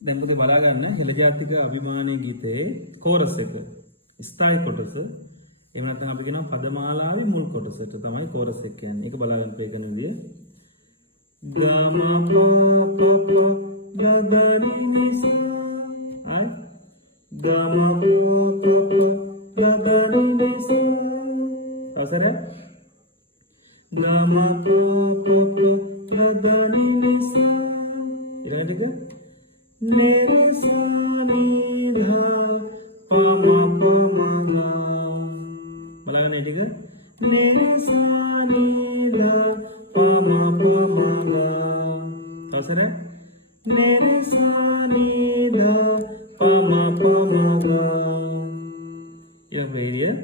දැන් පුතේ බලා ගන්න ජලජාතික අභිමානී ගීතයේ කෝරස් එක ස්ථායි කොටස එහෙම නැත්නම් අපි කියනවා පදමාලාවේ මුල් කොටසට තමයි කෝරස් එක කියන්නේ. ඒක බලා ගන්න ප්‍රේ කරන විදිය. ගම පො පො ගදරි නිසා ආයි ගම පො පො ගදරි නිසා අවසර ගම පො පො ගදරි නිසා ඊළඟට मेरे सानिधा पमा पमा බලන්න ටික मेरे सानिधा पमा पमा තවසර मेरे सानिधा पमा पमा ඊළඟ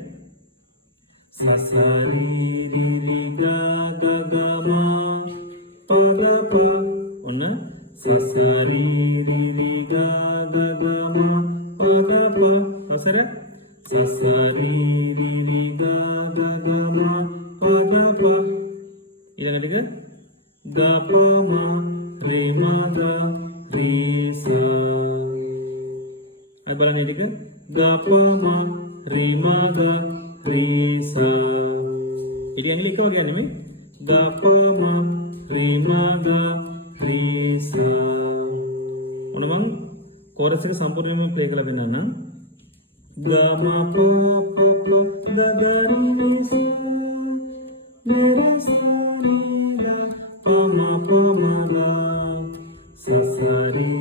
සසරි රිරි ගා ගගමා පදප ඔන්න සසරි රිරි ගා ගගමා පදප තවසර සසරි රිරි ගා ගගමා පදප ඊළඟට ගපම රිමද රීසා අය බලන්න ටික ගපම රිමද රීසා ඉතින් ලිකෝ කියන්නේ මේ ගපම රිමද රීසා මොන මං කෝරස් එක සම්පූර්ණයෙන්ම ප්ලේ කරලා දෙන්නම් ගම පො පො පො ගදරි නිසා मेरे सानिधा पमा पमा ससरी